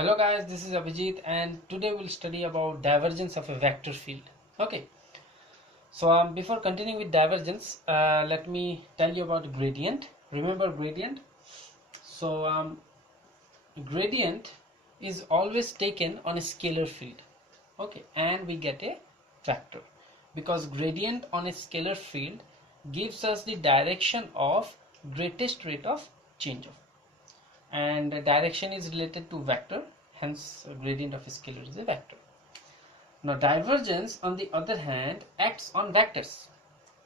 Hello guys, this is Abhijit and today we'll study about divergence of a vector field. Okay, so before continuing with divergence, let me tell you about gradient. Remember gradient? So gradient is always taken on a scalar field. Okay, and we get a vector because gradient on a scalar field gives us the direction of greatest rate of change of, and the direction is related to vector, hence gradient of a scalar is a vector. Now divergence on the other hand acts on vectors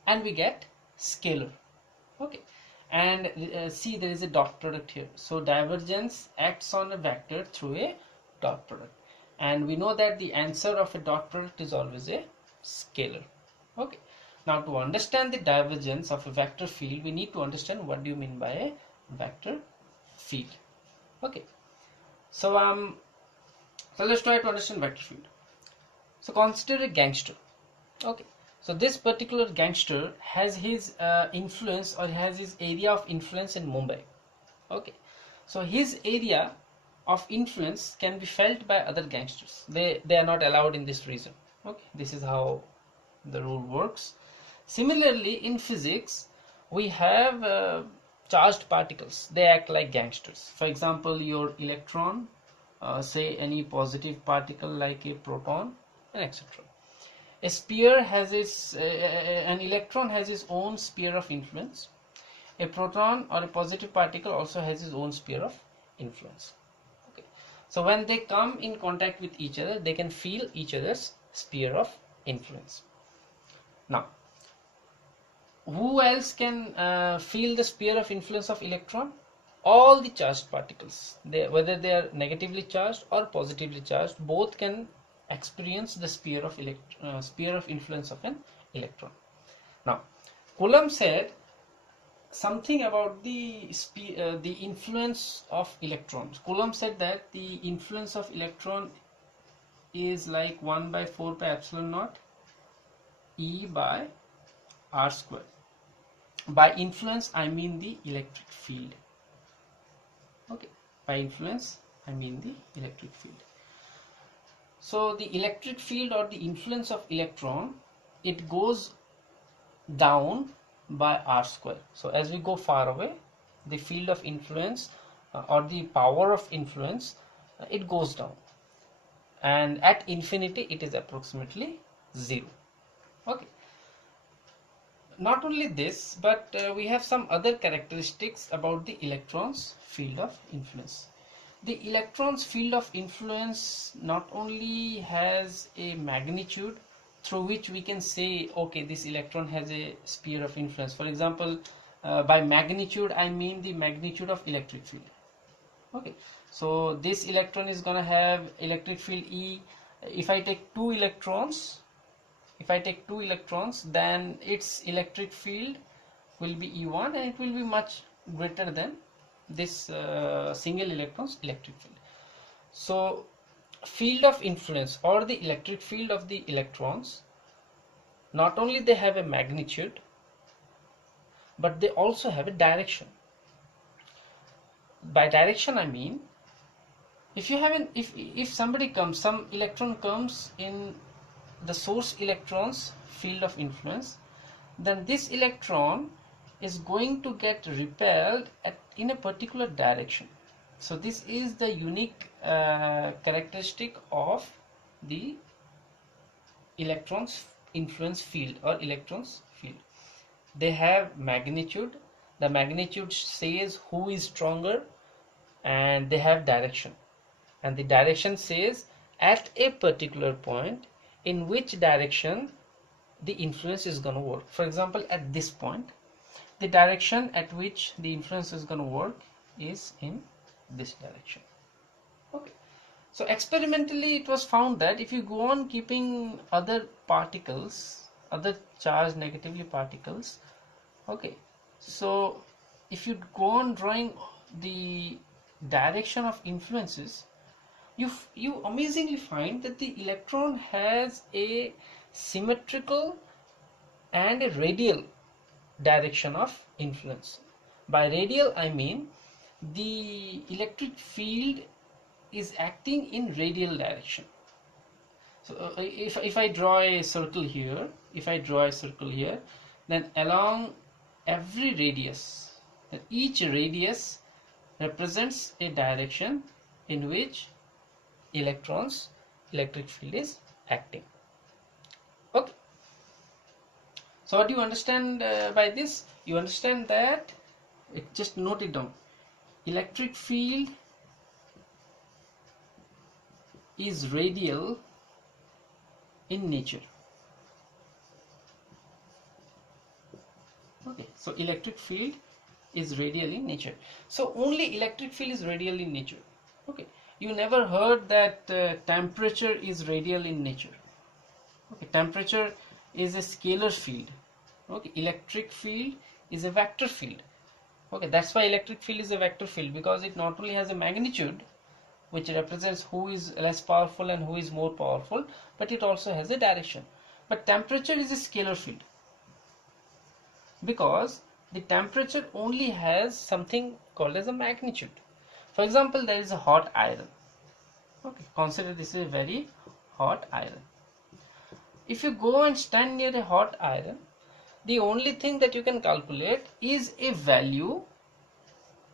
and we get scalar. Okay, and see, there is a dot product here, so divergence acts on a vector through a dot product, and we know that the answer of a dot product is always a scalar. Okay, now to understand the divergence of a vector field we need to understand what do you mean by a vector field. Okay, so let's try to understand vector field. So consider a gangster. Okay, so this particular gangster has his influence, or has his area of influence in Mumbai. Okay, so his area of influence can be felt by other gangsters. They are not allowed in this region. Okay, this is how the rule works. Similarly, in physics, we have charged particles. They act like gangsters. For example, your electron, say any positive particle like a proton, and etc. A sphere has an electron has its own sphere of influence. A proton or a positive particle also has its own sphere of influence. Okay, so when they come in contact with each other, they can feel each other's sphere of influence. Now, who else can feel the sphere of influence of electron? All the charged particles, whether they are negatively charged or positively charged, both can experience the sphere of influence of an electron. Now, Coulomb said something about the influence of electrons. Coulomb said that the influence of electron is like 1 by 4 pi epsilon naught E by R square. By influence I mean the electric field. Okay, by influence I mean the electric field. So the electric field or the influence of electron, it goes down by R square. So as we go far away, the field of influence or the power of influence, it goes down, and at infinity it is approximately 0. Okay, not only this, but we have some other characteristics about the electron's field of influence. The electron's field of influence not only has a magnitude through which we can say, okay, this electron has a sphere of influence. For example, by magnitude I mean the magnitude of electric field. Okay, so this electron is gonna have electric field E. If I take two electrons, then its electric field will be E1, and it will be much greater than this single electron's electric field. So field of influence or the electric field of the electrons, not only they have a magnitude, but they also have a direction. By direction I mean, if you have if somebody comes, some electron comes in the source electron's field of influence, then this electron is going to get repelled in a particular direction. So this is the unique characteristic of the electron's influence field or electron's field. They have magnitude. The magnitude says who is stronger, and they have direction, and the direction says at a particular point in which direction the influence is going to work. For example, at this point, the direction at which the influence is going to work is in this direction. Okay, so experimentally it was found that if you go on keeping other particles, other charged negatively particles, okay, so if you go on drawing the direction of influences, you amazingly find that the electron has a symmetrical and a radial direction of influence. By radial I mean the electric field is acting in radial direction. So if I draw a circle here, then along every radius, then each radius represents a direction in which electric field is acting. Okay. So what do you understand by this? You understand that, just note it down. Electric field is radial in nature. Okay, so electric field is radial in nature. So only electric field is radial in nature. Okay, you never heard that temperature is radial in nature. Okay, temperature is a scalar field. Okay, electric field is a vector field. Okay, that's why electric field is a vector field, because it not only has a magnitude which represents who is less powerful and who is more powerful, but it also has a direction. But temperature is a scalar field, because the temperature only has something called as a magnitude. For example, there is a hot iron. Okay, consider this is a very hot iron. If you go and stand near a hot iron, the only thing that you can calculate is a value,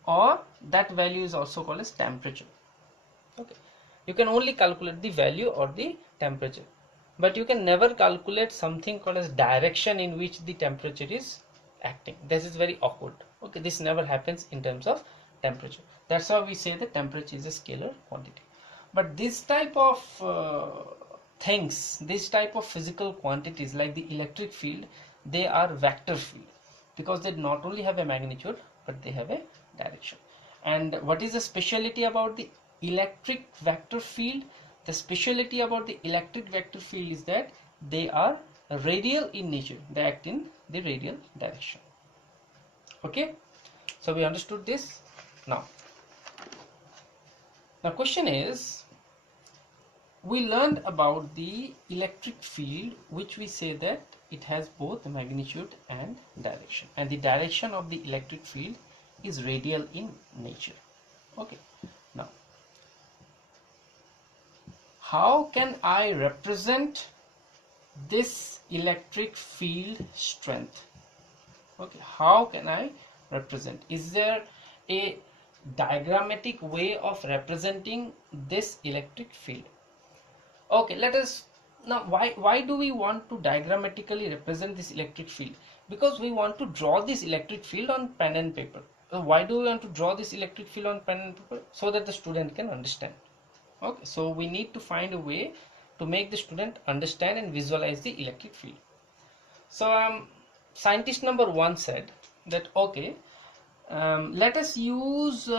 or that value is also called as temperature. Okay, you can only calculate the value or the temperature, but you can never calculate something called as direction in which the temperature is acting. This is very awkward. Okay, this never happens in terms of temperature. That's how we say that temperature is a scalar quantity. But this type of things, this type of physical quantities like the electric field, they are vector field, because they not only have a magnitude but they have a direction. And what is the speciality about the electric vector field? The speciality about the electric vector field is that they are radial in nature. They act in the radial direction. Okay, so we understood this. Now question is, we learned about the electric field, which we say that it has both magnitude and direction, and the direction of the electric field is radial in nature. Okay, now how can I represent this electric field strength? Okay, how can I represent? Is there a diagrammatic way of representing this electric field? Okay, let us now, why do we want to diagrammatically represent this electric field? Because we want to draw this electric field on pen and paper. Why do we want to draw this electric field on pen and paper? So that the student can understand. Okay, so we need to find a way to make the student understand and visualize the electric field. So scientist number 1 said that, okay, let us use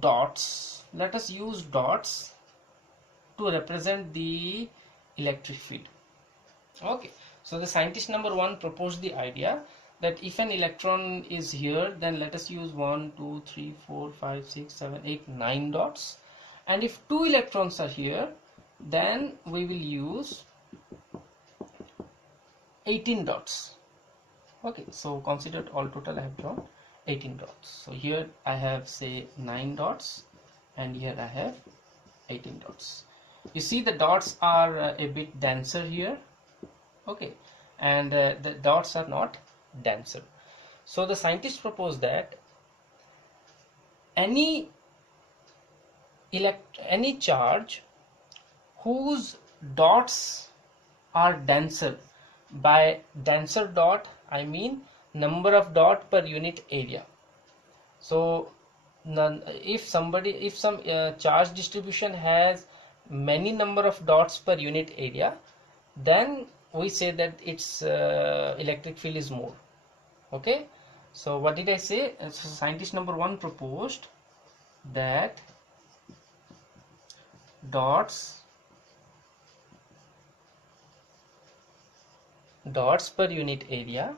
dots. Let us use dots to represent the electric field. Okay, so the scientist number 1 proposed the idea that if an electron is here, then let us use 1, 2, 3, 4, 5, 6, 7, 8, 9 dots. And if 2 electrons are here, then we will use 18 dots. Okay, so consider all total I have drawn 18 dots. So here I have say 9 dots, and here I have 18 dots. You see the dots are a bit denser here. Okay, and the dots are not denser. So the scientists proposed that any charge whose dots are denser, by denser dot I mean number of dot per unit area. So if some charge distribution has many number of dots per unit area, then we say that its electric field is more. Okay, so what did I say? So scientist number 1 proposed that dots per unit area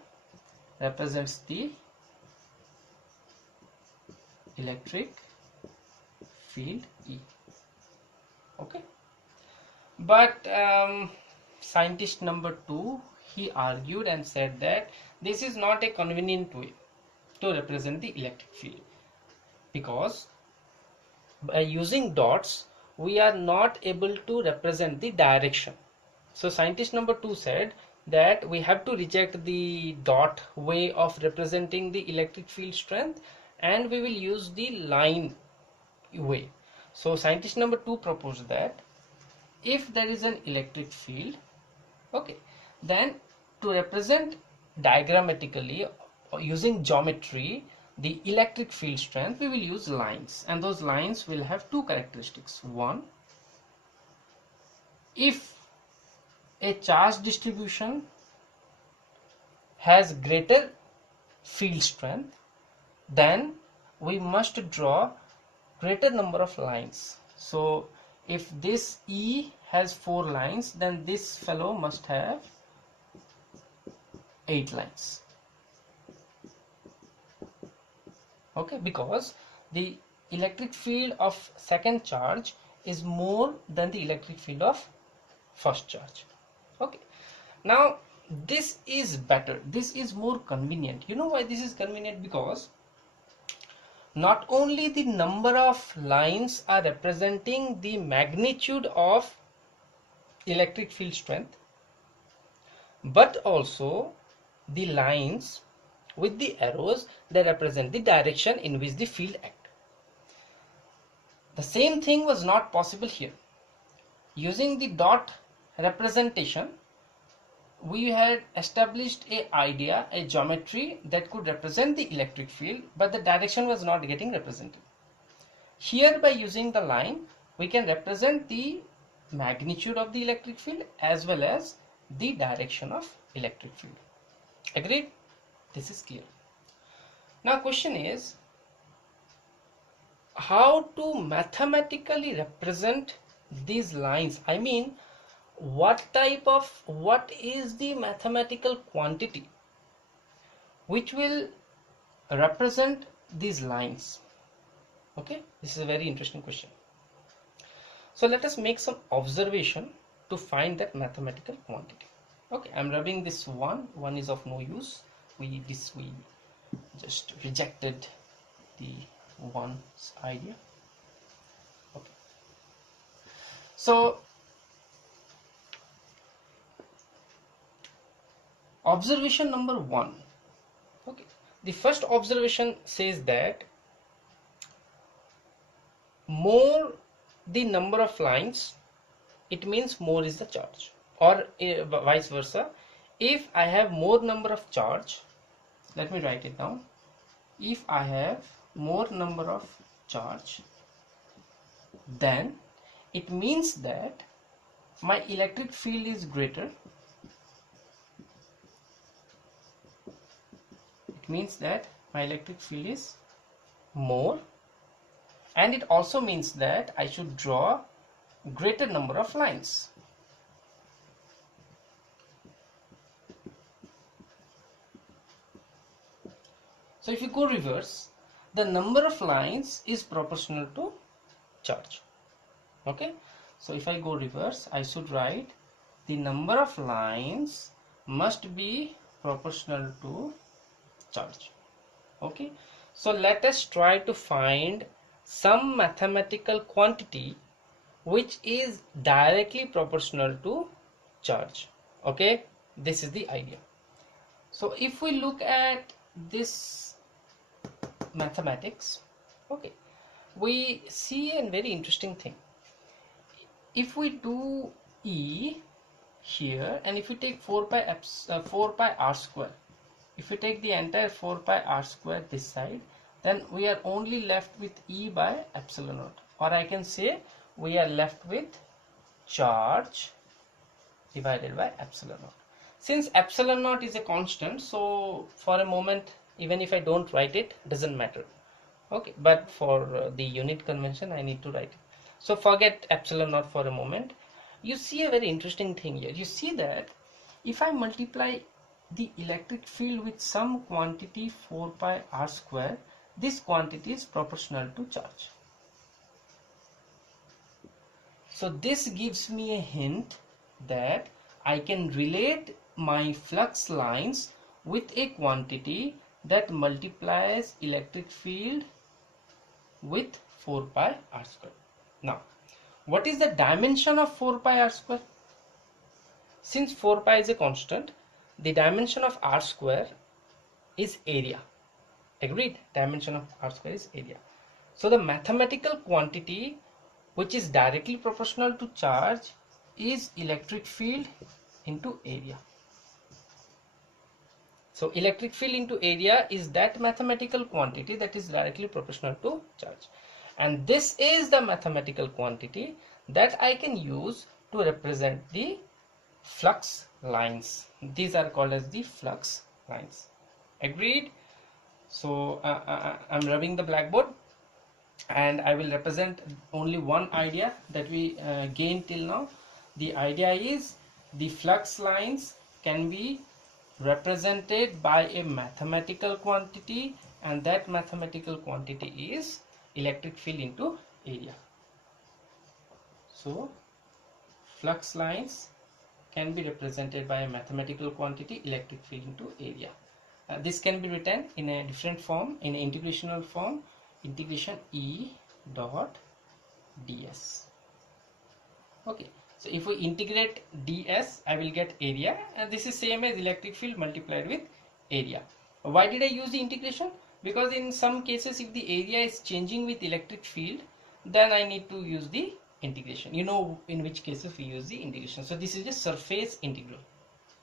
represents the electric field E. Okay, but scientist number 2, he argued and said that this is not a convenient way to represent the electric field, because by using dots we are not able to represent the direction. So scientist number 2 said that we have to reject the dot way of representing the electric field strength, and we will use the line way. So scientist number 2 proposed that if there is an electric field, okay, then to represent diagrammatically or using geometry the electric field strength, we will use lines, and those lines will have two characteristics. One, if a charge distribution has greater field strength, then we must draw greater number of lines. So if this E has 4 lines, then this fellow must have 8 lines. Okay, because the electric field of second charge is more than the electric field of first charge. Okay, now this is better, this is more convenient. You know why this is convenient? Because not only the number of lines are representing the magnitude of electric field strength, but also the lines with the arrows that represent the direction in which the field acts. The same thing was not possible here. Using the dot representation, we had established a geometry that could represent the electric field, but the direction was not getting represented. Here, by using the line, we can represent the magnitude of the electric field as well as the direction of electric field. Agreed? This is clear. Now question is, how to mathematically represent these lines? I mean, what is the mathematical quantity which will represent these lines? Okay, this is a very interesting question. So let us make some observation to find that mathematical quantity. Okay, I'm rubbing this one is of no use. We just rejected the one's idea. Okay, so observation number 1. Okay, the first observation says that more the number of lines, it means more is the charge, or vice versa. If I have more number of charge, let me write it down. If I have more number of charge, then it means that my electric field is greater. It means that my electric field is more, and it also means that I should draw greater number of lines. So if you go reverse, the number of lines is proportional to charge. Okay, so if I go reverse, I should write the number of lines must be proportional to charge. Okay, so let us try to find some mathematical quantity which is directly proportional to charge. Okay, this is the idea. So if we look at this mathematics, okay, we see a very interesting thing. If we do E here, and if we take 4 pi r square, if we take the entire 4 pi r square this side, then we are only left with E by epsilon naught, or I can say we are left with charge divided by epsilon naught. Since epsilon naught is a constant, so for a moment, even if I don't write it, doesn't matter. Okay, but for the unit convention, I need to write it. So forget epsilon naught for a moment. You see a very interesting thing here. You see that if I multiply the electric field with some quantity 4 pi r square, this quantity is proportional to charge. So this gives me a hint that I can relate my flux lines with a quantity that multiplies electric field with 4 pi r square. Now, What is the dimension of 4 pi r square? Since 4 pi is a constant, the dimension of r square is area. Agreed? Dimension of r square is area. So the mathematical quantity which is directly proportional to charge is electric field into area. So electric field into area is that mathematical quantity that is directly proportional to charge. And this is the mathematical quantity that I can use to represent the flux lines. These are called as the flux lines. Agreed? So I'm rubbing the blackboard, and I will represent only one idea that we gained till now. The idea is the flux lines can be represented by a mathematical quantity, and that mathematical quantity is electric field into area. So flux lines can be represented by a mathematical quantity, electric field into area. This can be written in a different form, in an integrational form, integration E dot ds. Okay, so if we integrate ds, I will get area, and this is same as electric field multiplied with area. Why did I use the integration? Because in some cases, if the area is changing with electric field, then I need to use the integration. You know in which cases we use the integration. So this is a surface integral.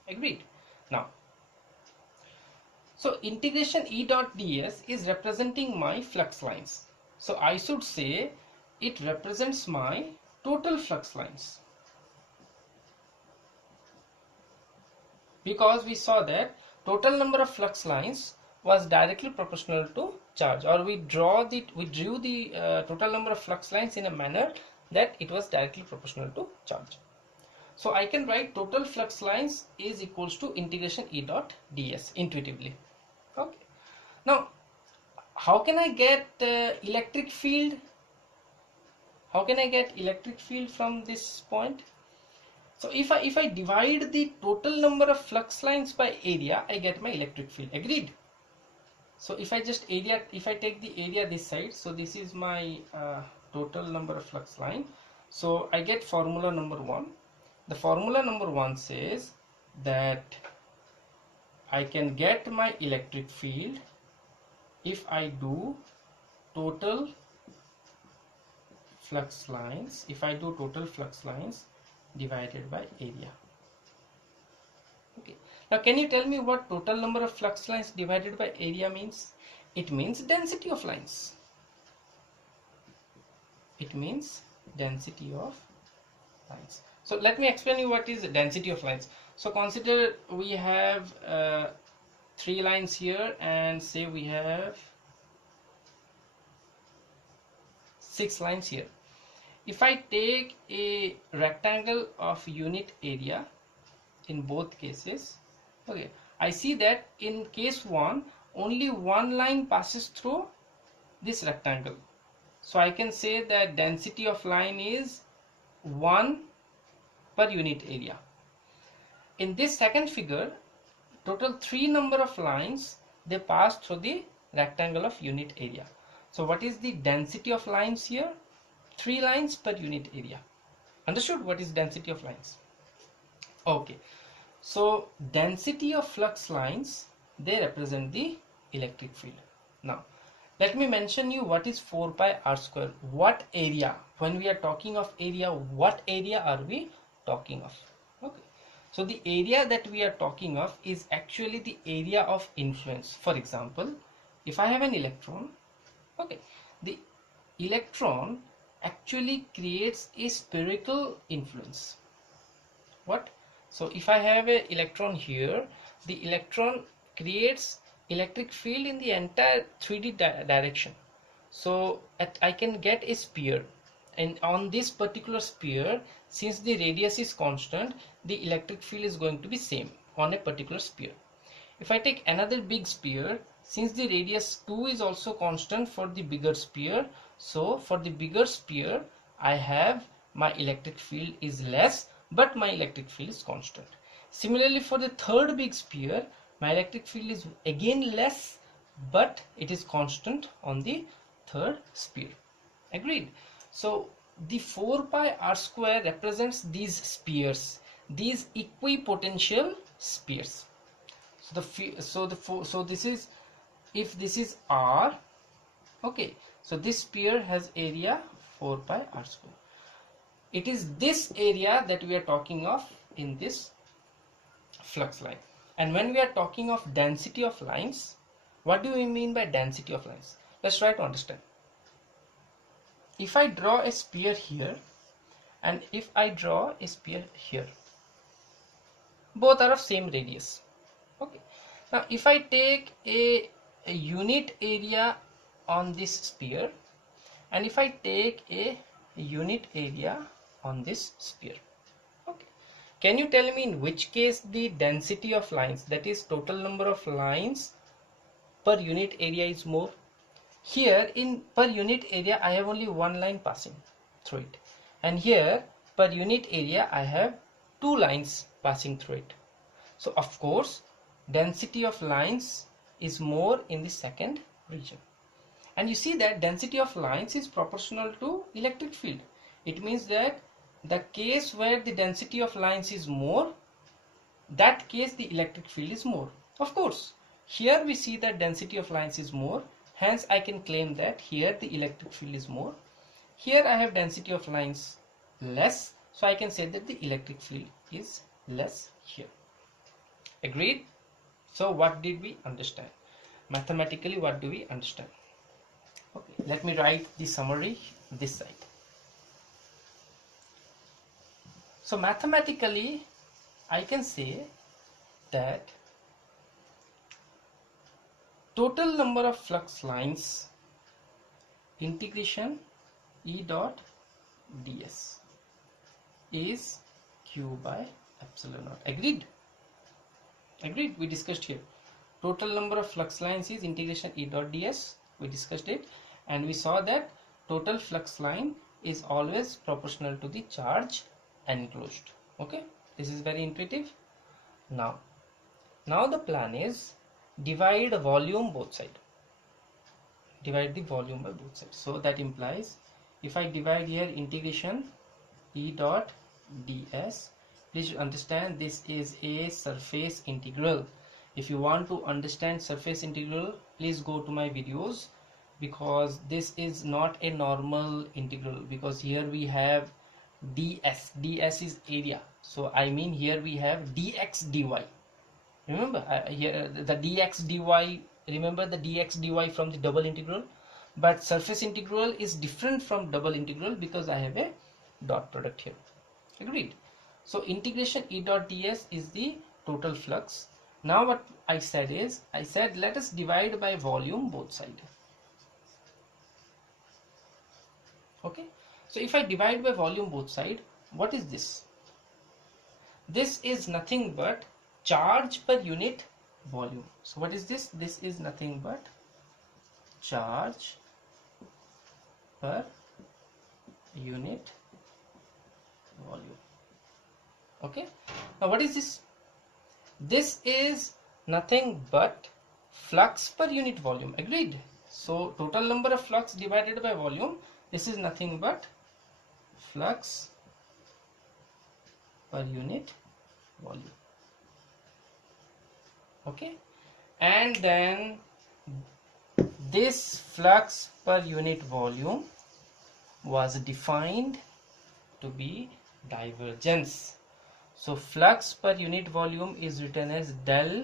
Agreed? Now, so integration E dot ds is representing my flux lines. So I should say it represents my total flux lines, because we saw that total number of flux lines was directly proportional to charge, or we drew the total number of flux lines in a manner that it was directly proportional to charge. So I can write total flux lines is equals to integration E dot ds intuitively. Okay. Now, how can I get electric field? How can I get electric field from this point? So if I divide the total number of flux lines by area, I get my electric field. Agreed? So if I take the area this side, so this is my total number of flux line. So I get formula number 1. The formula number 1 says that I can get my electric field if I do total flux lines, divided by area. Okay. Now can you tell me what total number of flux lines divided by area means? It means density of lines. It means density of lines. So let me explain you what is density of lines. So consider we have 3 lines here, and say we have 6 lines here. If I take a rectangle of unit area in both cases, okay, I see that in case 1 only one line passes through this rectangle. So I can say that density of line is 1 per unit area. In this second figure, total 3 number of lines, they pass through the rectangle of unit area. So what is the density of lines here? 3 lines per unit area. Understood what is density of lines? Okay. So density of flux lines, they represent the electric field. Now let me mention you what is 4 pi r square. What area? When we are talking of area, what area are we talking of? Okay. So the area that we are talking of is actually the area of influence. For example, if I have an electron, okay, the electron actually creates a spherical influence. What? So if I have an electron here, the electron creates electric field in the entire 3D direction. So I can get a sphere, and on this particular sphere, since the radius is constant, the electric field is going to be same on a particular sphere. If I take another big sphere, since the radius 2 is also constant for the bigger sphere, so for the bigger sphere I have my electric field is less, but my electric field is constant. Similarly, for the third big sphere, my electric field is again less, but it is constant on the third sphere. Agreed? So the 4 pi r square represents these spheres, these equipotential spheres. So this is, if this is r, okay, so this sphere has area 4 pi r square. It is this area that we are talking of in this flux line. And when we are talking of density of lines, what do we mean by density of lines? Let's try to understand. If I draw a sphere here and if I draw a sphere here, both are of same radius. Okay. Now if I take a unit area on this sphere and if I take a unit area on this sphere, okay, can you tell me in which case the density of lines, that is total number of lines per unit area, is more? Here in per unit area I have only one line passing through it, and here per unit area I have two lines passing through it. So of course density of lines is more in the second region. And you see that density of lines is proportional to electric field. It means that the case where the density of lines is more, that case the electric field is more. Of course here we see that density of lines is more, hence I can claim that here the electric field is more. Here I have density of lines less, so I can say that the electric field is less here. Agreed? So what did we understand? Mathematically, what do we understand? Okay, let me write the summary this side. So mathematically I can say that total number of flux lines integration E dot ds is q by epsilon naught. Agreed? Agreed, we discussed here. Total number of flux lines is integration E dot ds. We discussed it and we saw that total flux line is always proportional to the charge enclosed. Okay, this is very intuitive. Now the plan is divide volume both sides. Divide the volume by both sides. So that implies if I divide here integration E dot ds, please understand this is a surface integral. If you want to understand surface integral, please go to my videos, because this is not a normal integral, because here we have ds is area, so I mean here we have dx dy. Remember here the dx dy, remember the dx dy from the double integral, but surface integral is different from double integral because I have a dot product here. Agreed? So integration E dot ds is the total flux. Now what I said is, I said let us divide by volume both sides. Okay, so if I divide by volume both sides, what is this? This is nothing but charge per unit volume. So what is this? This is nothing but charge per unit volume. Okay, now what is this? This is nothing but flux per unit volume. Agreed? So total number of flux divided by volume, this is nothing but flux per unit volume. Okay, and then this flux per unit volume was defined to be divergence. So flux per unit volume is written as del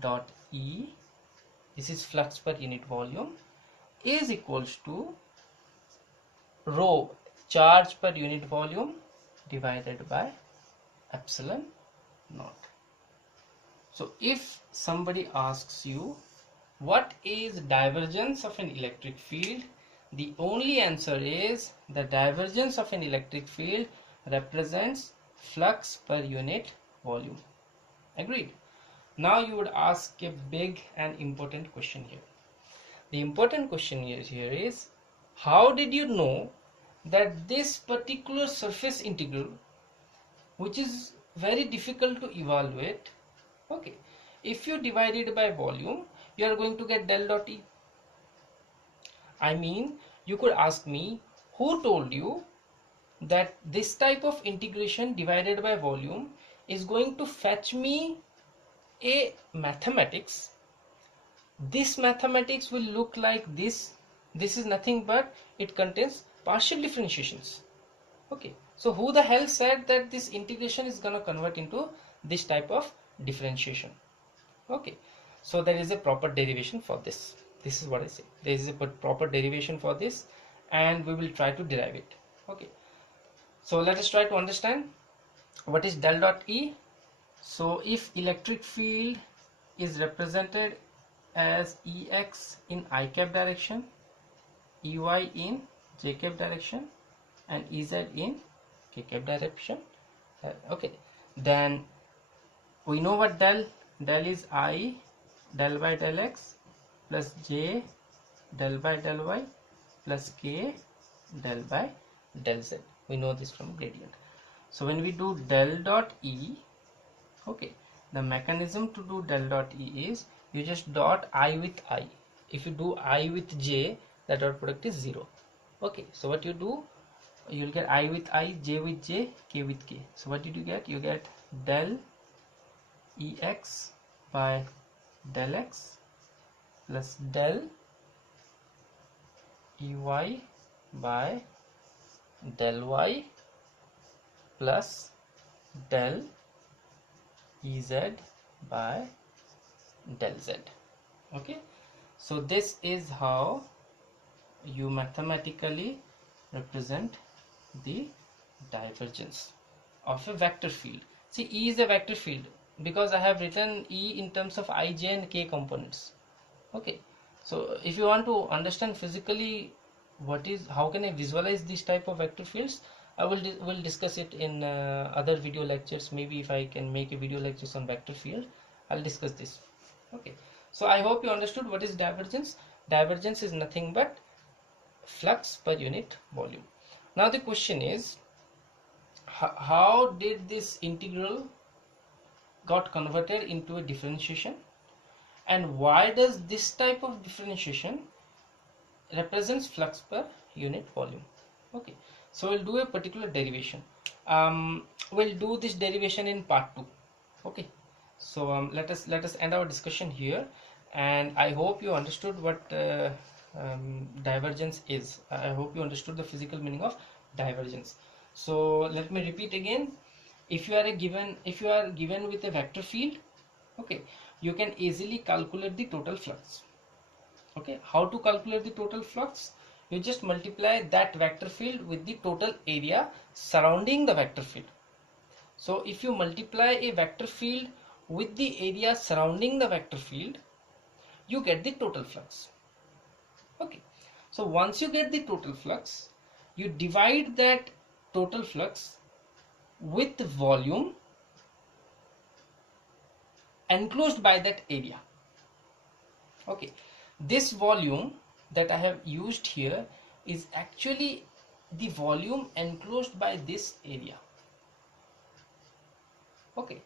dot E, this is flux per unit volume, is equals to rho, charge per unit volume, divided by epsilon naught. So if somebody asks you what is divergence of an electric field, the only answer is the divergence of an electric field represents flux per unit volume. Agreed? Now you would ask a big and important question here. The important question here is, how did you know that this particular surface integral, which is very difficult to evaluate, okay, if you divide it by volume, you are going to get del dot E. I mean, you could ask me, Who told you that this type of integration divided by volume is going to fetch me a mathematics? This mathematics will look like this. This is nothing but it contains partial differentiations. Okay, so who the hell said that this integration is gonna convert into this type of differentiation? Okay, so there is a proper derivation for this. This is what I say. There is a proper derivation for this, and we will try to derive it. Okay, so let us try to understand what is del dot E. So if electric field is represented as Ex in I cap direction, Ey in J cap direction, and Ez in K cap direction, okay, then we know what del is I del by del x plus J del by del y plus K del by del z. We know this from gradient. So when we do del dot E, okay, the mechanism to do del dot E is you just dot I with I. If you do I with J, the dot product is 0. Okay, so what you do, you'll get I with I, J with J, K with K. So what did you get? You get del Ex by del x plus del Ey by del y plus del Ez by del z. Okay, so this is how you mathematically represent the divergence of a vector field. See, E is a vector field because I have written E in terms of I, J and K components. Okay, so if you want to understand physically how can I visualize this type of vector fields, I will discuss it in other video lectures. Maybe if I can make a video lectures on vector field, I'll discuss this. Okay, so I hope you understood what is divergence. Divergence is nothing but flux per unit volume. Now the question is, how did this integral got converted into a differentiation, and why does this type of differentiation represents flux per unit volume? Okay, so we'll do a particular derivation. We'll do this derivation in part 2. Okay, so let us end our discussion here, and I hope you understood what divergence is. I hope you understood the physical meaning of divergence. So let me repeat again. If you are given with a vector field, okay, you can easily calculate the total flux. Okay, how to calculate the total flux? You just multiply that vector field with the total area surrounding the vector field. So if you multiply a vector field with the area surrounding the vector field, you get the total flux. Okay, so once you get the total flux, you divide that total flux with the volume enclosed by that area. Okay, this volume that I have used here is actually the volume enclosed by this area. Okay,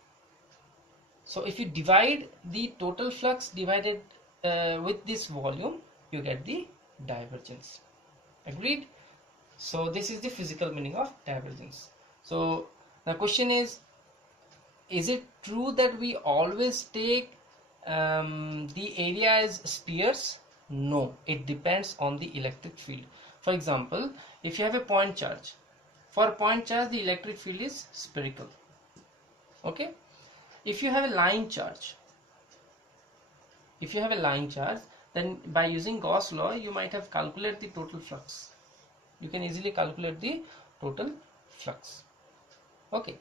so if you divide the total flux divided with this volume, you get the divergence. Agreed? So this is the physical meaning of divergence. So the question is it true that we always take the area as spheres? No, it depends on the electric field. For example, if you have a point charge, for point charge the electric field is spherical. Okay, if you have a line charge, then by using Gauss law you might have calculated the total flux. You can easily calculate the total flux. Okay,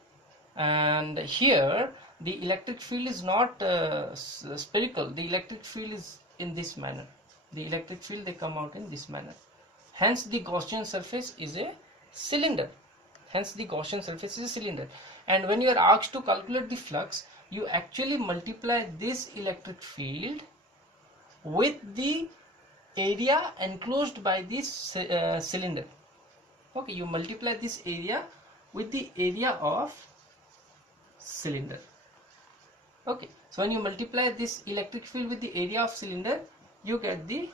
and here the electric field is not spherical. The electric field is in this manner. The electric field, they come out in this manner. Hence the Gaussian surface is a cylinder. And when you are asked to calculate the flux, you actually multiply this electric field with the area enclosed by this cylinder. Okay, you multiply this area with the area of cylinder. Okay, so when you multiply this electric field with the area of cylinder, you get the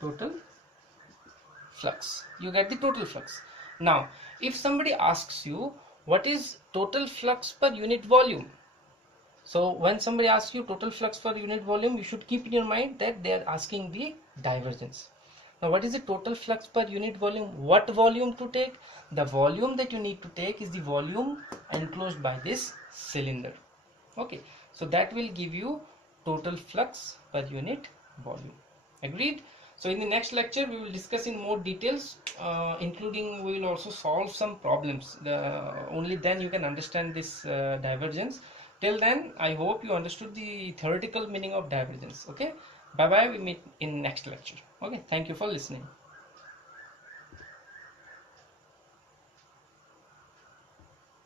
total flux. You get the total flux. Now, if somebody asks you what is total flux per unit volume, so when somebody asks you total flux per unit volume, you should keep in your mind that they are asking the divergence. Now, what is the total flux per unit volume? What volume to take? The volume that you need to take is the volume enclosed by this cylinder. Okay, so that will give you total flux per unit volume. Agreed? So in the next lecture we will discuss in more details, including we will also solve some problems. Only then you can understand this divergence. Till then, I hope you understood the theoretical meaning of divergence. Okay, bye bye, we meet in next lecture. Okay, thank you for listening.